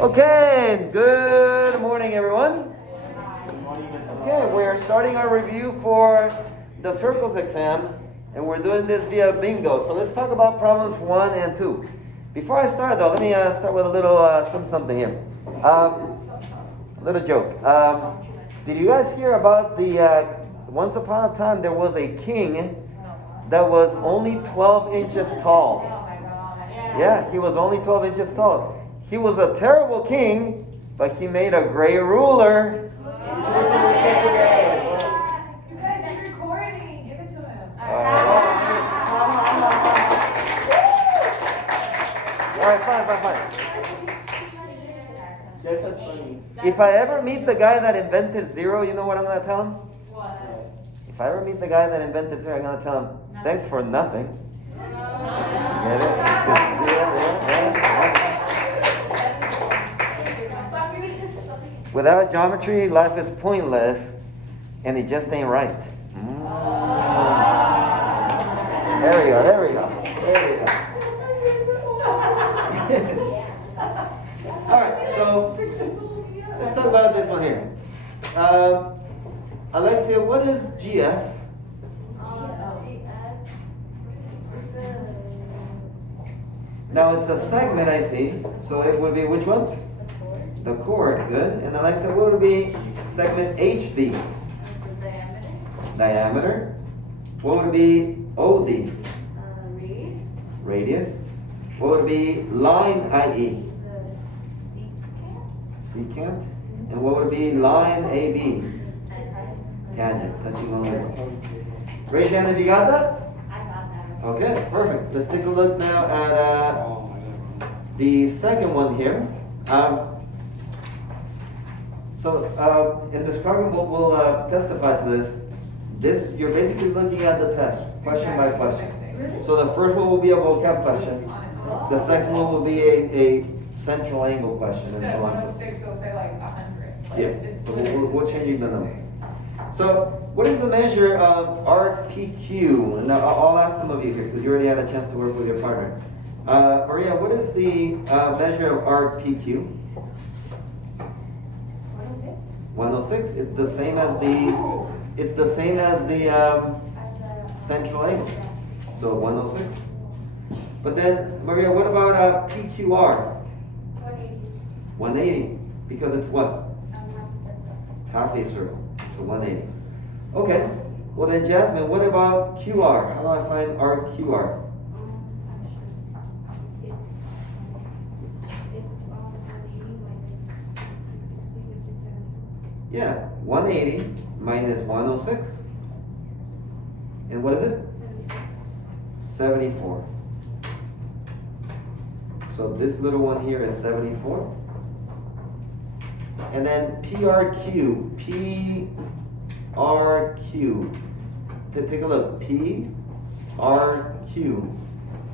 Okay, good morning, everyone. Okay, we're starting our review for the circles exam, and we're doing this via bingo. So let's talk about problems 1 and 2. Before I start, though, let me start with a little something here. Little joke. Did you guys hear about the once upon a time there was a king that was only 12 inches tall? Yeah, he was only 12 inches tall. He was a terrible king, but he made a great ruler. You guys are recording. Give it to him. Alright, fine. Yes, that's funny. If I ever meet the guy that invented zero, you know what I'm going to tell him? What? If I ever meet the guy that invented zero, I'm going to tell him, thanks for nothing. Get it? Without geometry, life is pointless, and it just ain't right. There we go. Alright, so let's talk about this one here. Alexia, what is GF? Now it's a segment, I see. So it would be which one? The chord, good. And Alexa, what would be segment HD? Diameter. What would be OD? Radius. What would be line IE? Secant. And what would be line AB? Tangent. Touching on it. Raise your hand if you got that. Okay, perfect. Let's take a look now at the second one here. In this program, we'll testify to this. You're basically looking at the test, question by question. So the first one will be a vocab question. The second one will be a central angle question, and so on. 106, they'll say like 100. Yeah, so we'll change the number. So, what is the measure of RPQ? And I'll ask some of you here, because you already had a chance to work with your partner. Maria, what is the measure of RPQ? 106. It's the same as the central angle. So 106. But then, Maria, what about PQR? 180. Because it's what? Half a circle. So 180. Okay. Well then, Jasmine, what about QR? How do I find RQR? Yeah, 180 minus 106. And what is it? 74. So this little one here is 74. And then PRQ. Take a look. PRQ.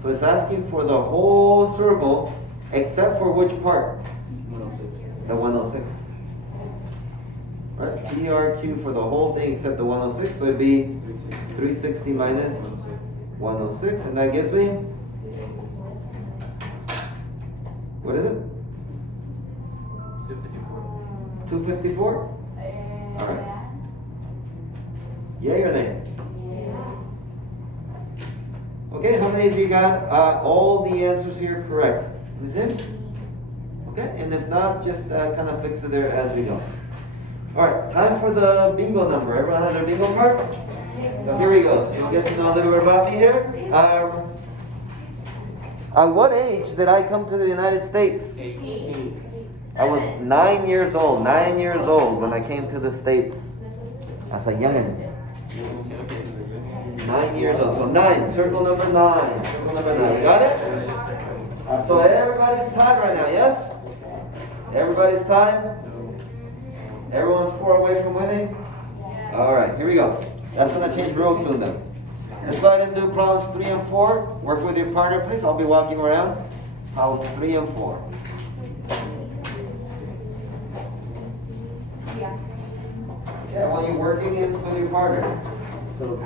So it's asking for the whole circle except for which part? 106. The 106. Right? PRQ for the whole thing except the 106. So it'd be 360 minus 106. And that gives me? What is it? 254? Alright. Yay or nay? Okay, how many of you got all the answers here correct? Is it? Okay, and if not, just kind of fix it there as we go. Alright, time for the bingo number. Everyone has their bingo card? So here we go. So you get to know a little bit about me here. At what age did I come to the United States? 8. I was 9 years old. 9 years old when I came to the States. As a youngin'. 9 years old. So 9. Circle number 9. Circle number 9. Got it? So everybody's tied right now, yes? Everybody's tied? Everyone's 4 away from winning? Alright, here we go. That's going to change real soon then. Let's go ahead and do problems 3 and 4. Work with your partner, please. I'll be walking around. Problems 3 and 4. Yeah, while you're working in with your partner. So,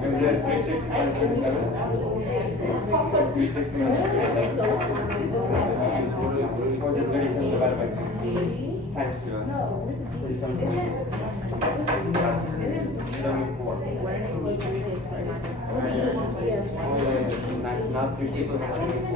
Is it 360 minus 37? 360 minus 37. Or is it 37 divided by 2? Times 2. 37 times 74. Not 360 minus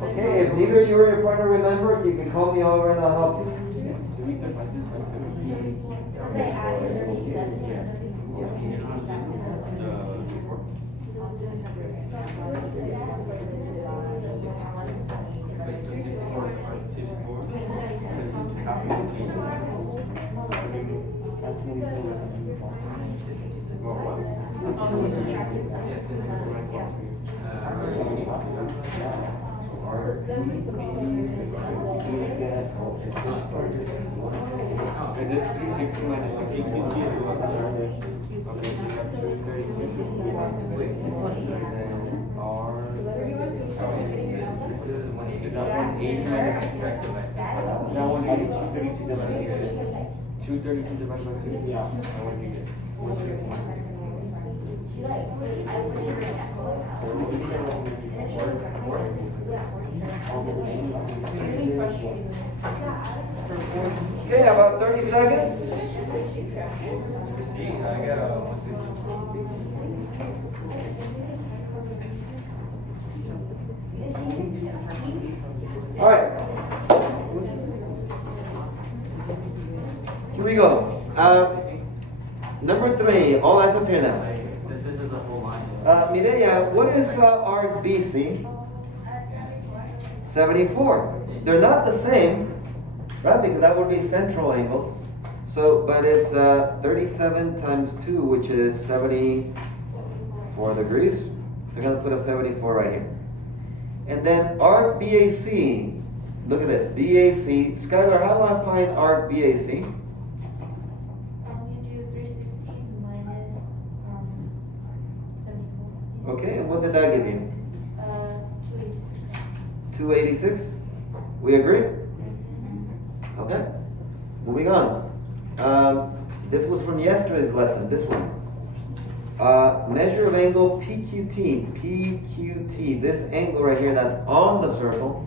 Okay, if neither you or your partner remember, you can call me over and I'll help you. Is this 360 minus 60? Okay, so you have 232. And then R. Is that 180 minus? Is that 180? 232 divided by 2. 232 divided by 2? Yeah. And what do you get? 160 minus 60. Okay, about 30 seconds. See, I got a 160. All right. Here we go. Number 3, all eyes up here now. This is a whole line. Mireya, what is arc BC? 74. They're not the same, right? Because that would be central angles. So, but it's 37 times 2, which is 74 degrees. So we're going to put a 74 right here. And then arc BAC. Look at this, BAC. Skylar, how do I find arc BAC? You do 360 minus 74. Okay, and what did that give you? 286. 286? We agree? Okay. Moving on. This was from yesterday's lesson, this one. Measure of angle PQT. PQT. This angle right here that's on the circle.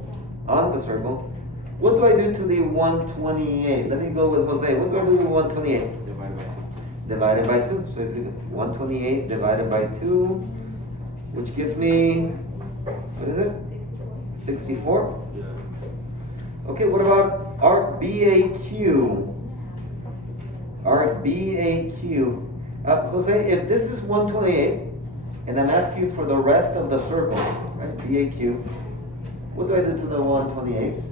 What do I do to the 128? Let me go with Jose. What do I do to the 128? Divided by 2. So if you 128 divided by 2, which gives me, what is it? 64? Okay, what about arc BAQ? Arc BAQ. Jose, if this is 128, and I'm asking you for the rest of the circle, right? BAQ, what do I do to the 128?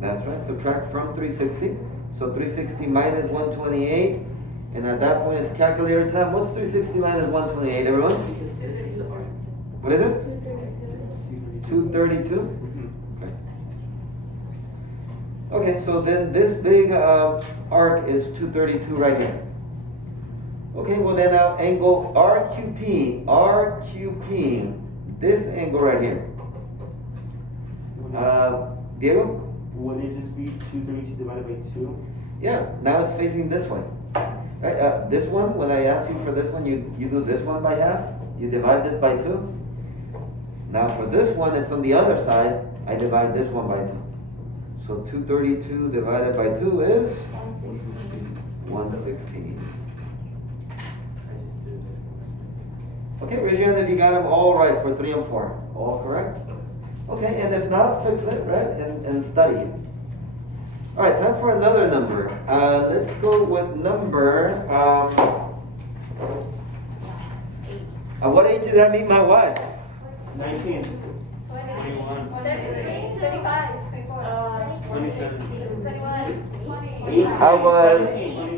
That's right, subtract from 360. So 360 minus 128, and at that point it's calculator time. What's 360 minus 128, everyone? What is it? 232? Okay, so then this big arc is 232 right here. Okay, well then now angle RQP, this angle right here. Diego? Would it just be 232 divided by 2? Yeah, now it's facing this way. Right, this one, when I ask you for this one, you do this one by half, you divide this by 2. Now for this one, it's on the other side, I divide this one by 2. So 232 divided by 2 is 116. Okay, raise your hand if you got them all right for 3 and 4. All correct? Okay, and if not, fix it, right? And study it. All right, time for another number. Let's go with number. At what age did I meet my wife? 19. 21. 17, 25, 24. 27. 21, 20. I was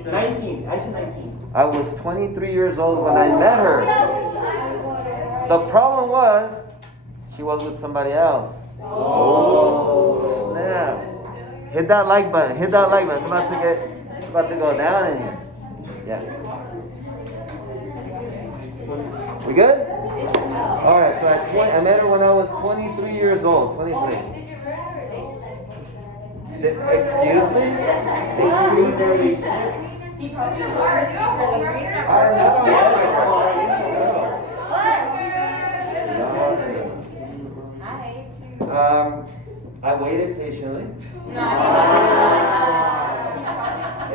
19. I said 19. I was 23 years old when I met her. The problem was she was with somebody else. Oh. Snap. Hit that like button. Hit that like button. It's about to go down in here. Yeah. We good? All right. So I met her when I was 23 years old. 23. Excuse me? Excuse me? He probably was hard. You have homework. I don't know myself. I waited patiently.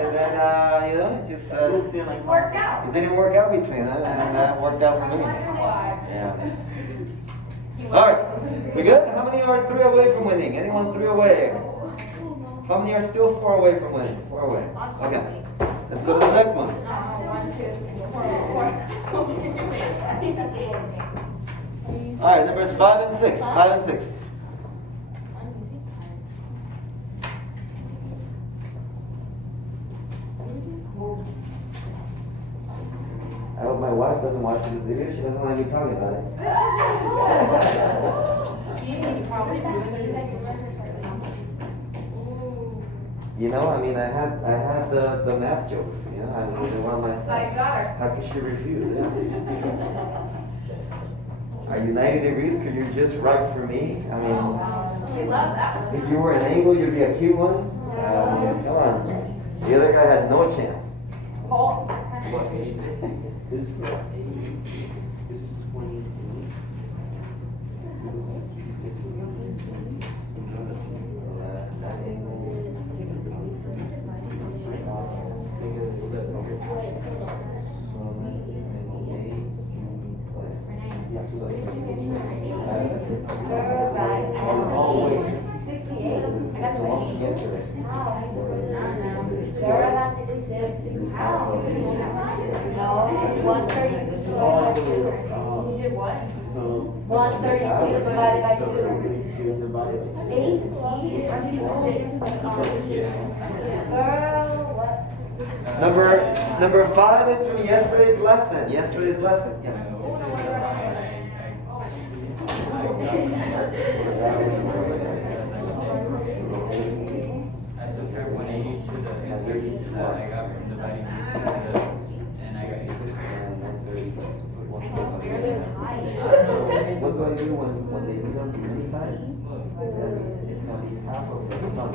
And then, just It's worked out. it didn't work out between them, and that worked out for me. Yeah. All right, we good? How many are 3 away from winning? Anyone 3 away? How many are still 4 away from winning? 4 away. Okay. Let's go to the next one. All right, numbers 5 and 6. 5 and 6. I hope my wife doesn't watch this video. She doesn't like me talking about it. You know, I mean, I had the math jokes. You know, I mean, one of So I my. got her. How could she refuse? Yeah. Are you 90 degrees? Because you're just right for me. I mean, She loved that one. if you were an angle, you'd be a cute one. Come on. The other guy had no chance. This is 20. So 132 divided by 2. 132 divided by 2. 18 is 26. Girl, what? Number 5 is from yesterday's lesson. Yesterday's lesson. Yeah. I subtract 180 to the answer that I got from dividing these two together, and I got 86. What do I do when they read on the inside? It's going to be half of the sum.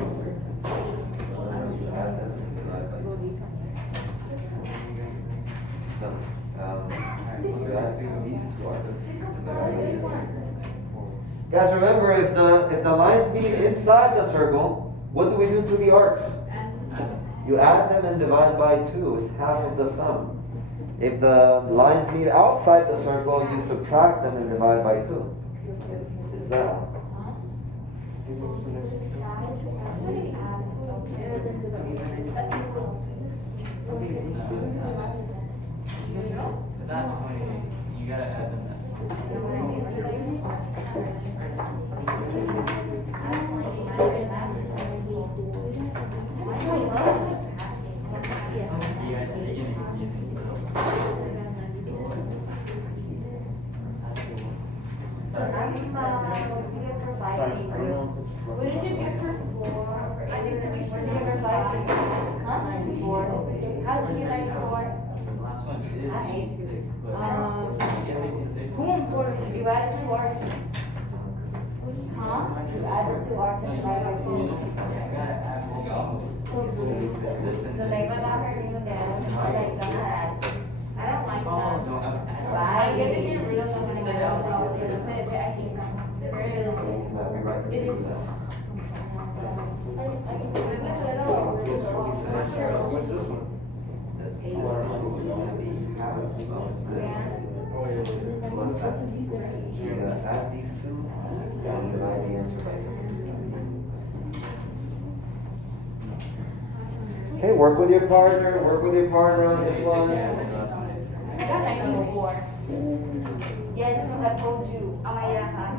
You add them and divide by 2. So, these 2 are guys, remember, if the lines meet inside the circle, what do we do to the arcs? You add them and divide by 2. It's half of the sum. If the lines meet outside the circle, you subtract them and divide by 2. Is that one? It's not 28. You gotta add them. What did you get for 4? I think that we should give her 5. Huh? 4. How did you get like 4? The last one is 86, but Um, 86. Who and 4? You added 2 arcs. Huh? You added 2 arcs and divided by 2. Yeah, I gotta add both of those. This and So this. like what got her even down? Like go ahead. I don't like Oh, that. don't have to add. Why? You're gonna get rid of them when I get out. I was gonna say that I hate them. It is. What's this one? Add these 2 and divide the answer by 2. Okay, work with your partner. Work with your partner on this one. I got 94. Yes, because I told you. Oh, yeah.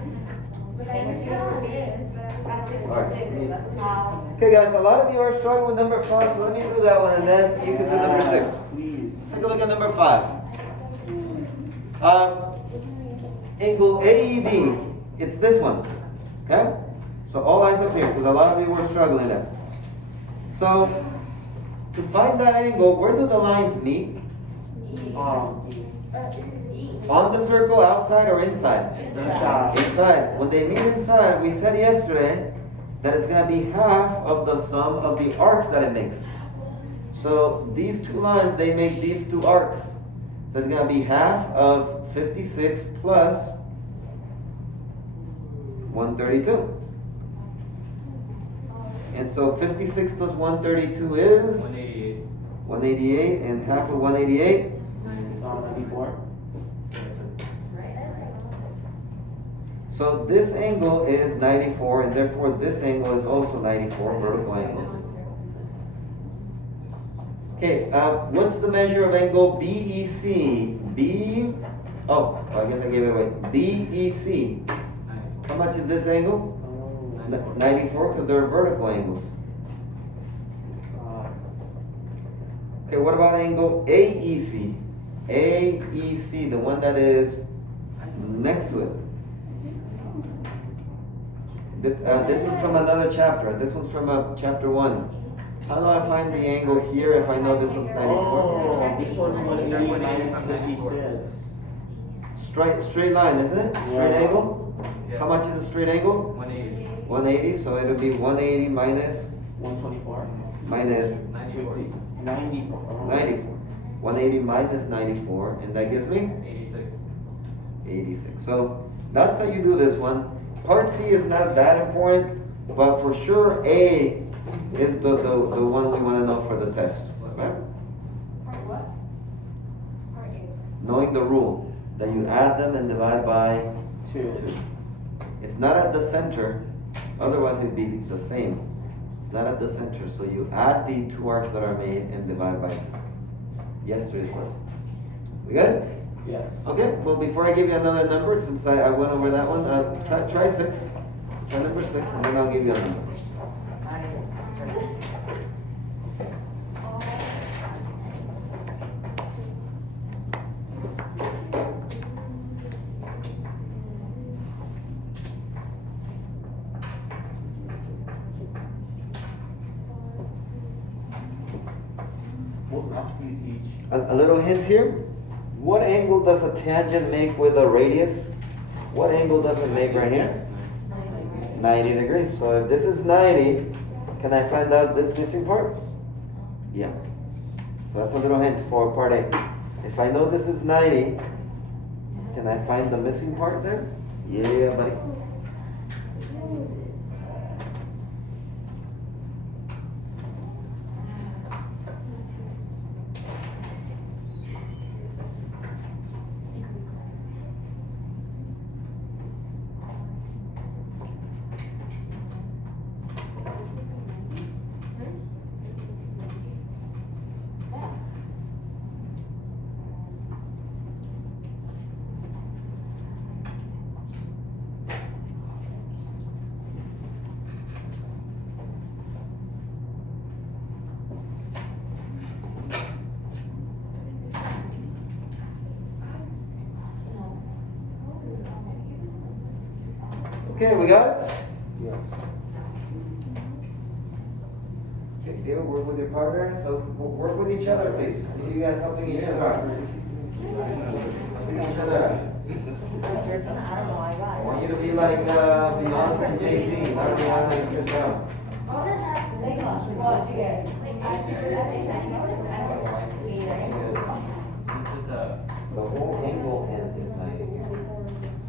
But I just know it is, but at 66, that's how. Okay, guys, a lot of you are struggling with number 5, so let me do that one, and then you can do number 6. Please. Let's take a look at number 5. Angle AED, it's this one, okay? So all eyes up here, because a lot of you were struggling there. So, to find that angle, where do the lines meet? On the circle, outside or inside? Inside. Inside. When they meet inside, we said yesterday that it's going to be half of the sum of the arcs that it makes. So these two lines, they make these two arcs. So it's going to be half of 56 plus 132. And so 56 plus 132 is 188. 188, and half of 188, 94. so this angle is 94, and therefore this angle is also 94 vertical angles. Okay, what's the measure of angle BEC? Oh, I guess I gave it away. BEC. How much is this angle? 94, because they're vertical angles. Okay, what about angle AEC? AEC, the one that is next to it. This one's from another chapter. This one's from chapter 1. How do I find the angle here if I know this one's 94? Oh, this one's 180 minus 56. Straight line, isn't it? Straight Yeah. angle? Yeah. How much is a straight angle? 180. 180, so it'll be 180 minus 124. minus 94. 94. 94. 180 minus 94, and that gives me 86. 86. So that's how you do this one. Part C is not that important, but for sure A is the one we want to know for the test. Right? Part what? Part A. Knowing the rule that you add them and divide by 2. 2. It's not at the center, otherwise it'd be the same. It's not at the center, so you add the two arcs that are made and divide by 2. Yesterday's lesson. We good? Yes. Okay, well before I give you another number, since I went over that one, try 6. Try number 6, and then I'll give you a number. What maps do you teach? A little hint here. What angle does a tangent make with a radius? What angle does it make right here? 90 degrees. So if this is 90, can I find out this missing part? Yeah. So that's a little hint for part A. If I know this is 90, can I find the missing part there? Yeah, buddy. Okay, we got it? Yes. Okay, deal, work with your partner. So work with each other, please. I need you guys helping each other out. Helping each other out. I want you to be like Beyonce and Jay-Z, not Rihanna and Chris Brown. Since it's a The whole angle ends at 90.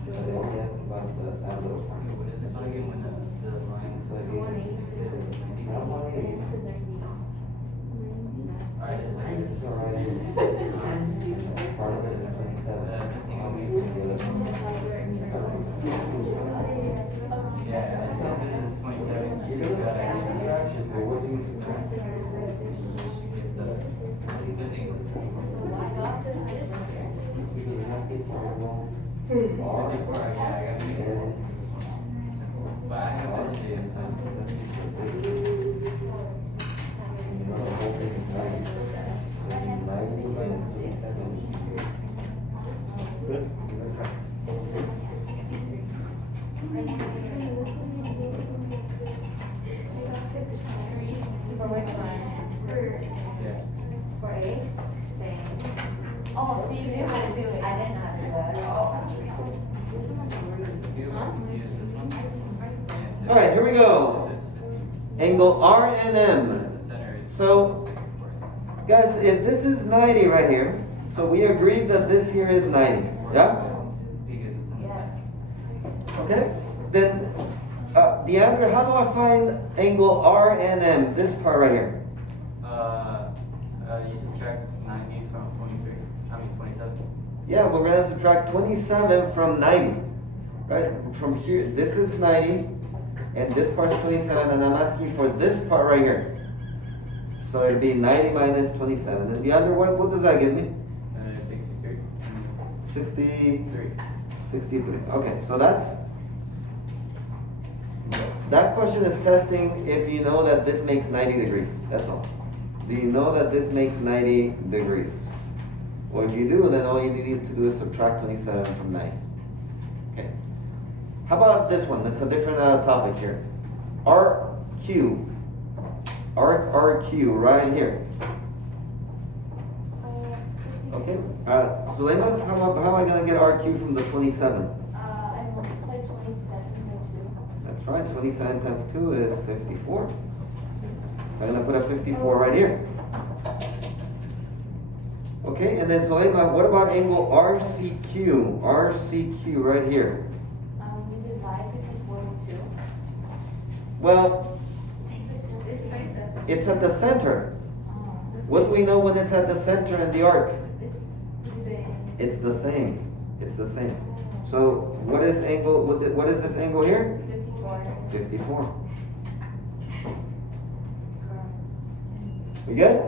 So they only ask about that little part. what is it again when the line So if you not 180, Alright, it's like it's all right. Part of it is 27. yeah, and since it is 27, You're doing the same subtraction, but what do you subtract? get the Because it has to be from all. 54, yeah, I got it. And For which one? Yeah. For A? Same. Oh, so you knew how to do it? I didn't know how to do it. Use this one. All right, here we go. Angle R and M. So, guys, if this is 90 right here, so we agreed that this here is 90, yeah? Because it's on the side. Okay? Then, DeAndre, how do I find angle R and M, this part right here? You subtract 90 from 23. I mean 27. Yeah, we're gonna subtract 27 from 90, right? From here, this is 90, and this part's 27, and I'm asking for this part right here. So it'd be 90 minus 27. And DeAndre, what does that give me? 63. 63. 3. Okay, so that question is testing if you know that this makes 90 degrees. That's all. Do you know that this makes 90 degrees? Well, if you do, then all you need to do is subtract 27 from 90. Okay. How about this one? That's a different topic here. RQ. Arc RQ right here. Okay. Zulema, how am I going to get RQ from the 27? I multiplied 27 by 2. That's right, 27 times 2 is 54. I'm going to put a 54 right here. Okay, and then Zulema, what about angle RCQ? RCQ right here. We divide before 2. Well, This makes it. it's at the center. What do we know when it's at the center in the arc? It's the same. It's the same. So what is angle? What is this angle here? 54. 54. We good?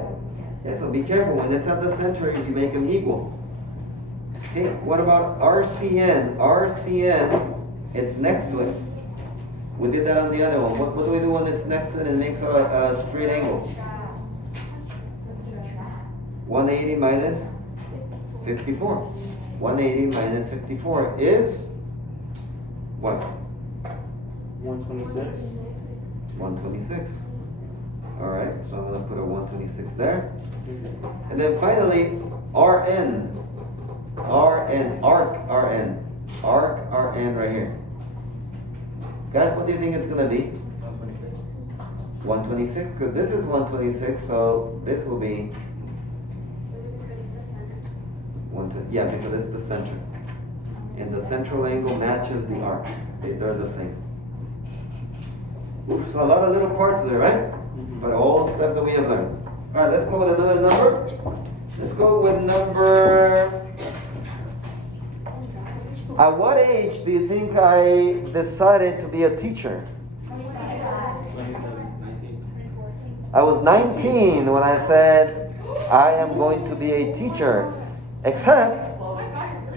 Yeah. So be careful when it's at the center. You make them equal. Okay. What about RCN? RCN. It's next to it. We did that on the other one. What do we do when it's next to it and makes a straight angle? 180 minus 54. 180 minus 54 is what? 126. 126. All right, so I'm going to put a 126 there. And then finally, RN. RN. Arc RN. Arc RN right here. Guys, what do you think it's going to be? 126. 126, because this is 126, so this will be 120. Yeah, because it's the center. And the central angle matches the arc. They're the same. So a lot of little parts there, right? But all stuff that we have learned. All right, let's go with another number. Let's go with number. At what age do you think I decided to be a teacher? 27. 19. I was 19 when I said I am going to be a teacher. Except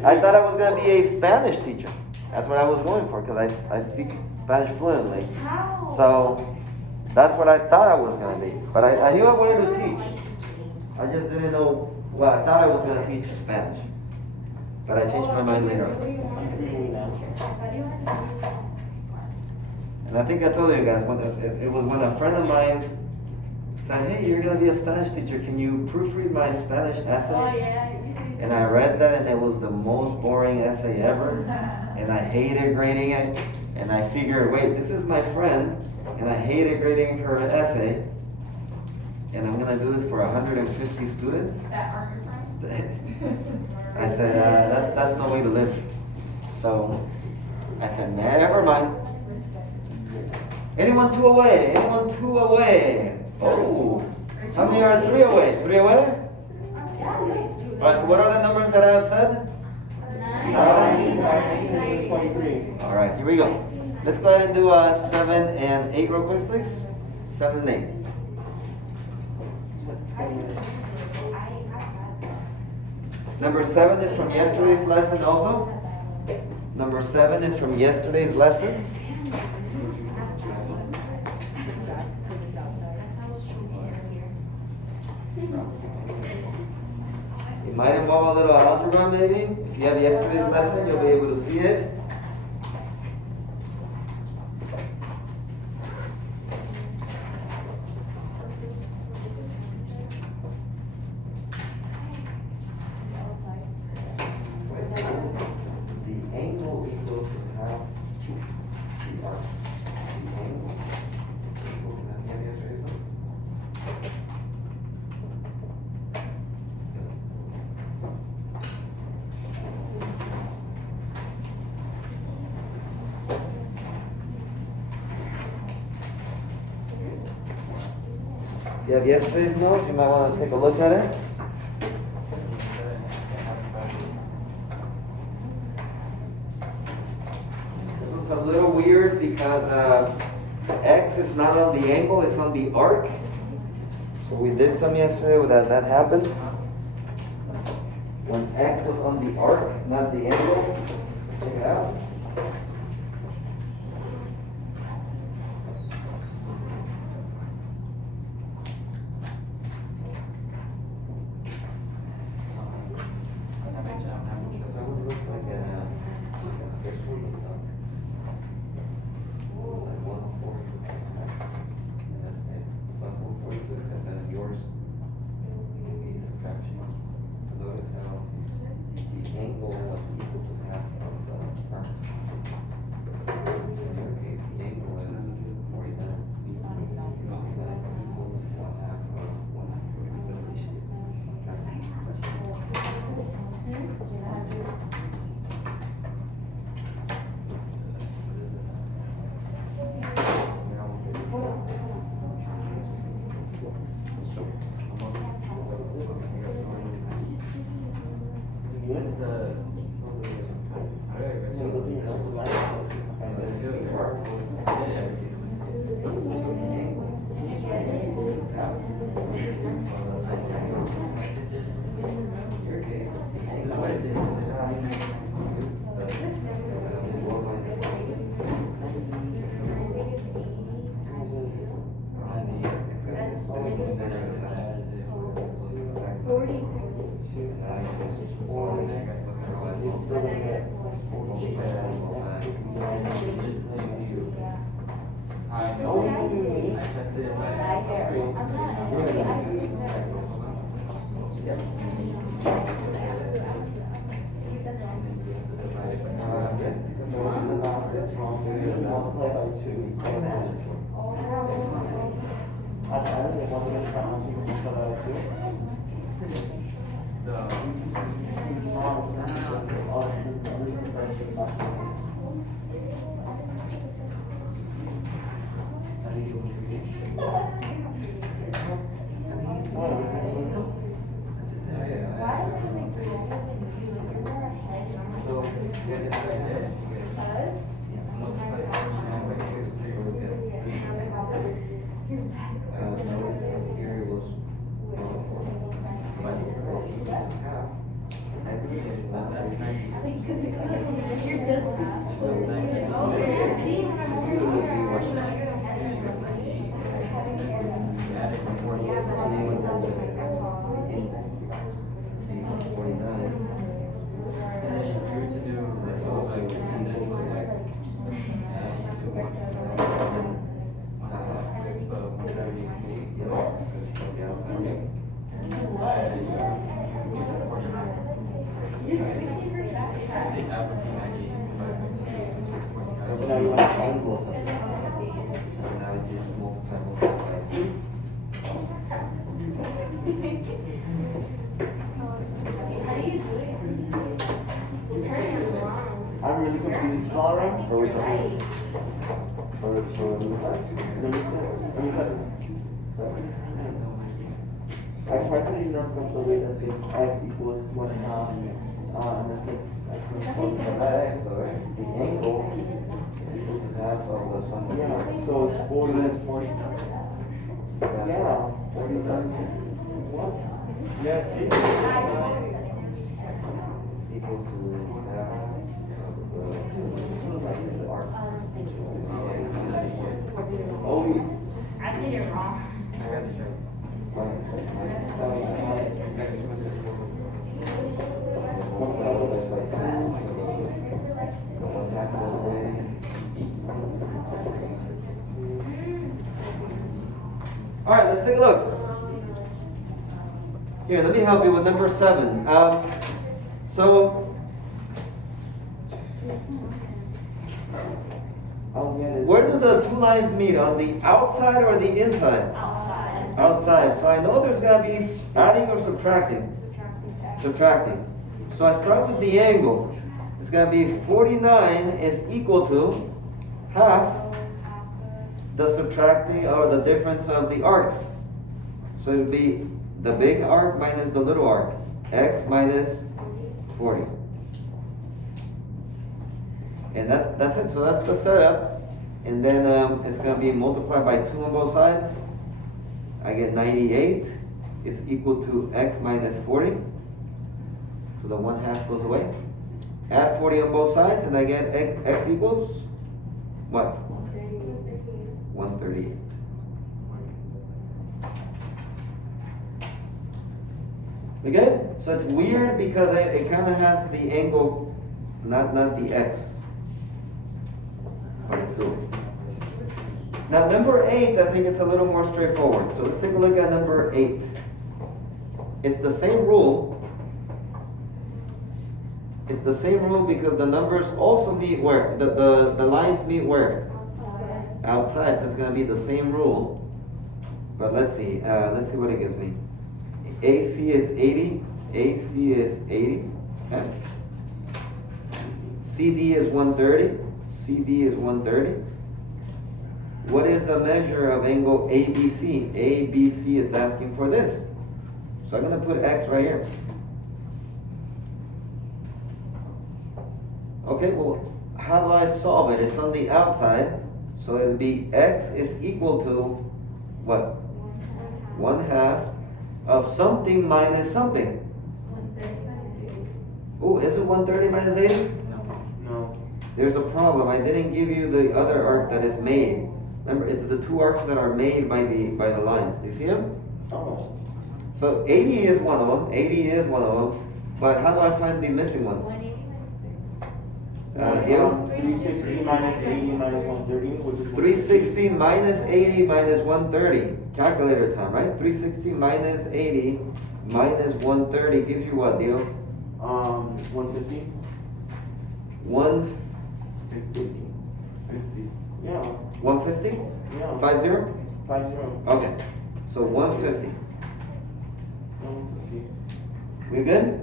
I thought I was going to be a Spanish teacher. That's what I was going for because I speak Spanish fluently. So that's what I thought I was going to be. But I knew I wanted to teach. I just didn't know. Well, I thought I was going to teach Spanish. But I changed my mind later on. And I think I told you guys, it was when a friend of mine said, hey, you're going to be a Spanish teacher. Can you proofread my Spanish essay? Oh, yeah. And I read that and it was the most boring essay ever. And I hated grading it. And I figured, wait, this is my friend. And I hated grading her essay. And I'm going to do this for 150 students. That aren't your friends? I said, that's no way to live. So I said, never mind. Anyone two away? Anyone two away? Oh, how many are three away? Three away? Alright, so what are the numbers that I have said? 9, 16, and 23. Alright, here we go. Let's go ahead and do 7 and 8 real quick, please. 7 and 8. Number 7 is from yesterday's lesson also. Number 7 is from yesterday's lesson. It might involve a little algebra maybe. If you have yesterday's lesson, you'll be able to see it. You have yesterday's notes, you might want to take a look at it. This was a little weird because X is not on the angle, it's on the arc. So we did some yesterday where that happened. When X was on the arc, not the angle. Check it out. That would look like a like 140. And then X is about 142, except that yours will be subtraction. Notice how the angle was equal to half of the arc. In your case, the angle is 49. 49 equals 1/2 of 140. I'm really confused, Laura. Or which one? Or which one? I personally not from the way that says x equals 1.5 and then x equals That X, alright, the angle is half of the sum of the yeah, arcs. so it's 40 is 40. That's Yeah, 47. What? Yes, equal to half of the arc. oh, I did it wrong. All right, let's take a look. Here, let me help you with number 7. oh yeah. Where do the two lines meet? On the outside or the inside? Outside. Outside. So I know there's gonna be adding or subtracting. Subtracting. So I start with the angle. It's gonna be 49 is equal to half the subtracting or the difference of the arcs. So it'll be the big arc minus the little arc. X minus 40. And that's it. So that's the setup. And then it's going to be multiplied by 2 on both sides. I get 98 is equal to x minus 40. So the 1/2 goes away. Add 40 on both sides, and I get x equals what? 138. We good? So it's weird because it kind of has the angle, not the x. But it's doing. Now number 8, I think it's a little more straightforward. So let's take a look at number 8. It's the same rule. It's the same rule because the numbers also meet where? The lines meet where? Outside, so it's going to be the same rule. But let's see what it gives me. AC is 80, AC is 80, okay? CD is 130, CD is 130. What is the measure of angle ABC? ABC, it's asking for this. So I'm going to put X right here. Okay, well, how do I solve it? It's on the outside, so it'll be X is equal to what? 1/2 of something minus something. Oh, is it 130 minus 80? No. There's a problem. I didn't give you the other arc that is made. Remember, it's the 2 arcs that are made by the lines. Do you see them? Oh. So 80 is one of them. 80 is one of them. But how do I find the missing one? 360 minus 80 minus 130, which is 360 minus 80 minus 130. Calculator time, right? 360 minus 80 minus 130 gives you what, Dio? 150. 150. 50. Yeah. 150? Yeah. 50? 50. Okay. So 150. 150. We good?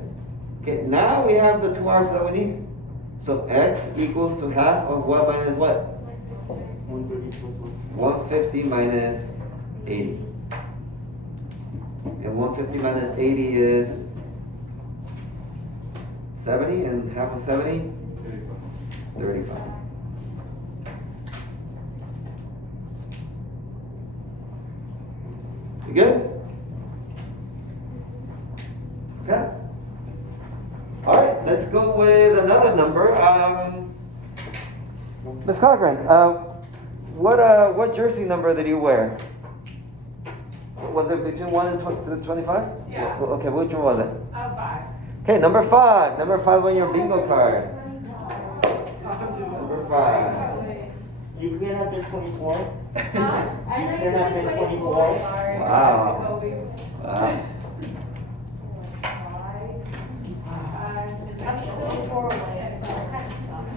Okay, now we have the 2 arcs that we need. So x equals to half of what minus what? 130 plus 150 minus 80. And 150 minus 80 is 70, and half of 70? 35. You good? Okay. All right, let's go with another number. Miss Cochran, what jersey number did you wear? Was it between 1 and 25? Yeah. Okay, which one was it? I was 5. Okay, number 5. Number 5 on your bingo card. Number 5. You can have been 24. I You can have been 24. Wow. Wow.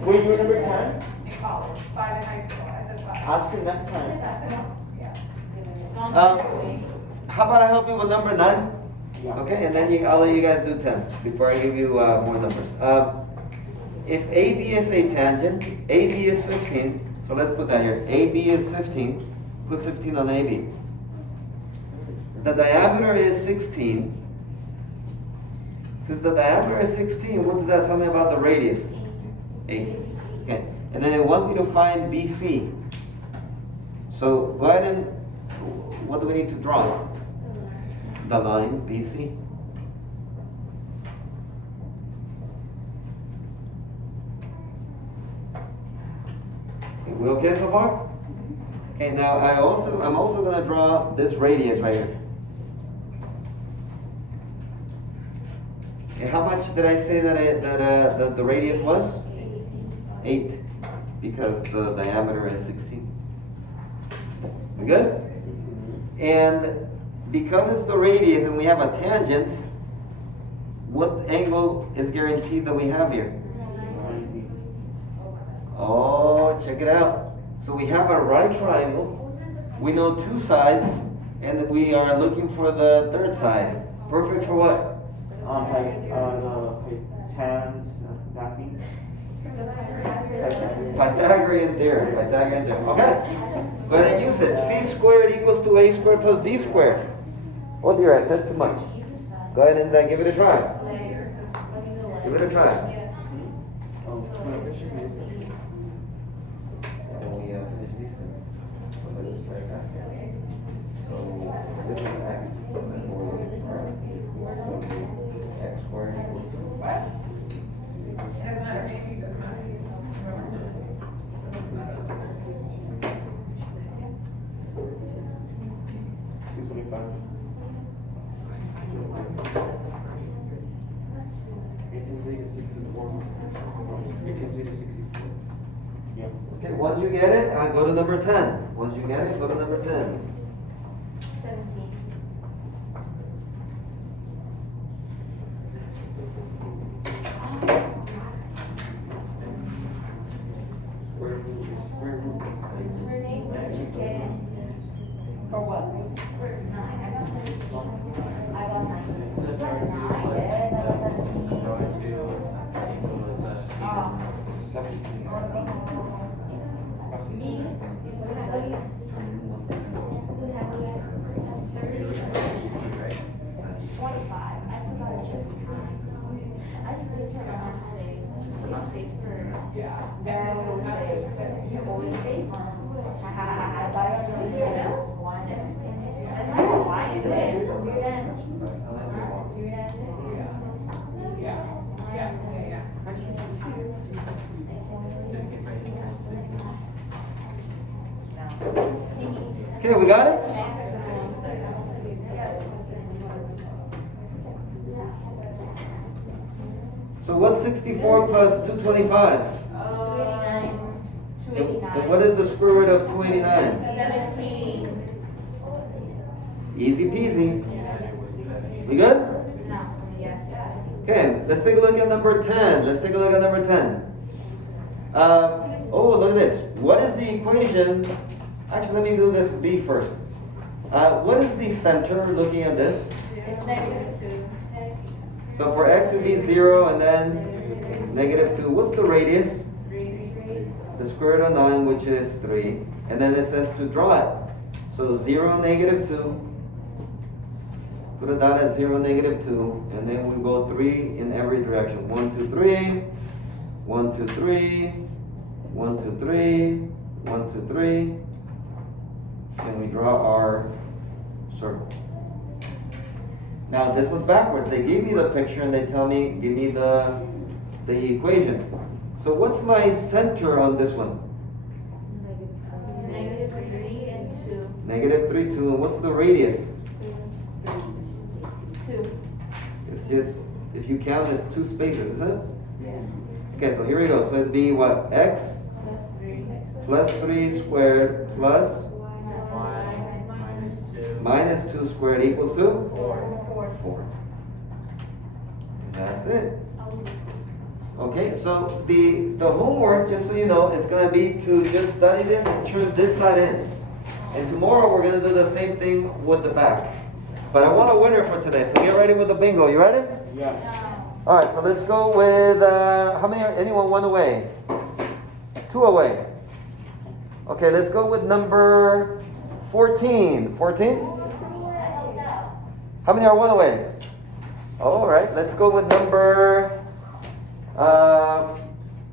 Wait, you were number 10? In college, 5 in high school. I said 5. Ask him next time. How about I help you with number 9? Yeah. Okay, and then I'll let you guys do 10 before I give you more numbers. If AB is a tangent, AB is 15, so let's put that here. AB is 15, put 15 on AB. The diameter is 16. Since the diameter is 16, what does that tell me about the radius? 8. Okay, and then it wants me to find BC. So go ahead and, what do we need to draw? The line BC. We okay so far? Okay, now I'm also going to draw this radius right here. Okay, how much did I say that the radius was? 8, because the diameter is 16. We good? And because it's the radius and we have a tangent, what angle is guaranteed that we have here? Oh, check it out. So we have a right triangle. We know 2 sides, and we are looking for the 3rd side. Perfect for what? Tans, nothing. Pythagorean theorem. Pythagorean theorem. Okay. Go ahead and use it. C squared equals to A squared plus B squared. Oh dear, I said too much. Go ahead and give it a try. Give it a try. Oh, no, fish and meat. Then we finish these. So let us try that. So this is x, and then we'll x squared equals to What? It doesn't matter, maybe it doesn't matter. $2.25. 18 is 64. 18 is 64. Yeah. Okay, once you get it, go to number 10. Once you get it, go to number 10. 17. Square root is square root. Renee, what did you get? For what? For 9. I got 17. I got 9. So the power two 9, plus yes, I got 17. power two equals Me? What did I get? Who had the right? 25. I forgot I chose time. I stayed till 11 today. I stayed for. Yeah. You always stay? Ha ha ha ha. So I don't really know why. I don't know why I do it. You're done. You're done. Yeah. Okay, we got it? So what's 64 plus 225? 289. And what is the square root of 289? 17. Easy peasy. We good? No, yes. Okay, let's take a look at number 10. Let's take a look at number 10. Oh, look at this. What is the equation? Actually, let me do this B first. What is the center looking at this? It's -2. So for x would be 0 and then -2. What's the radius? 3. The square root of 9, which is 3. And then it says to draw it. So 0, -2. Put a dot at 0, -2. And then we go 3 in every direction. 1, 2, 3. 1, 2, 3. 1, 2, 3. 1, 2, 3. And we draw our circle. Now this one's backwards. They gave me the picture and they tell me, give me the equation. So what's my center on this one? -3 and 2. -3, 2. And what's the radius? 2. It's just, if you count, it's 2 spaces, isn't it? Okay, so here we go. So it'd be what? X plus 3 squared plus minus 2 squared equals to? 4. That's it. Okay, so the homework, just so you know, is going to be to just study this and turn this side in. And tomorrow we're going to do the same thing with the back. But I want a winner for today, so get ready with the bingo. You ready? Yes. All right, so let's go with, how many, anyone 1 away? 2 away. Okay, let's go with number 14. 14? How many are 1 away? All right, let's go with number,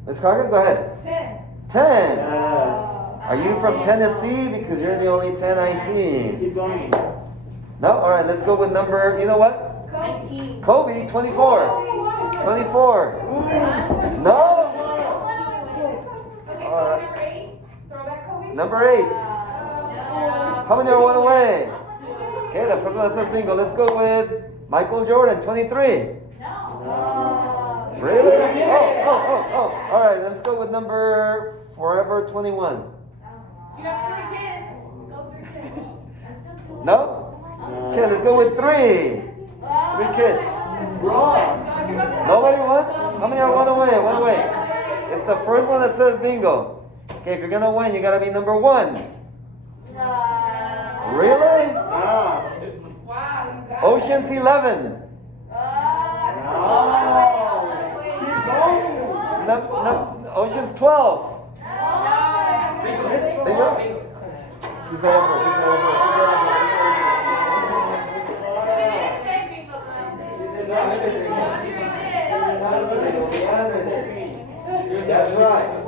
Ms. Carter, go ahead. 10. 10. Yes. Are you from Tennessee? Because you're the only 10 I see. Keep going. No? All right, let's go with number, you know what? 19. Kobe, 24. 24. No? Okay, All right. number 8. Throwback Kobe. Number 8. How many are 1 away? Okay, the first one that says bingo. Let's go with Michael Jordan, 23. Really? Oh. All right, let's go with number Forever 21. You have 3 kids. Go 3 kids. No? Okay, let's go with 3. 3 kids. Nobody won? How many are 1 away? 1 away. It's the first one that says bingo. Okay, if you're gonna win, you gotta be number 1. Really? Ah. Wow, you got Ocean's 11. Keep going. No, Ocean's 12. Bingo? She's over.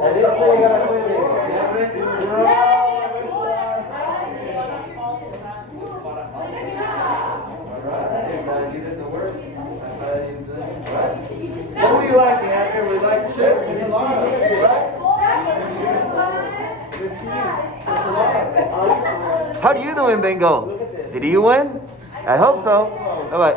I didn't say you gotta quit it. Yeah, Rick? Alright, glad you did the work. I'm glad you did it. Right? What were you liking after? We liked chips. Right? How do you doing, Bingo? Did you win? I hope so. All right.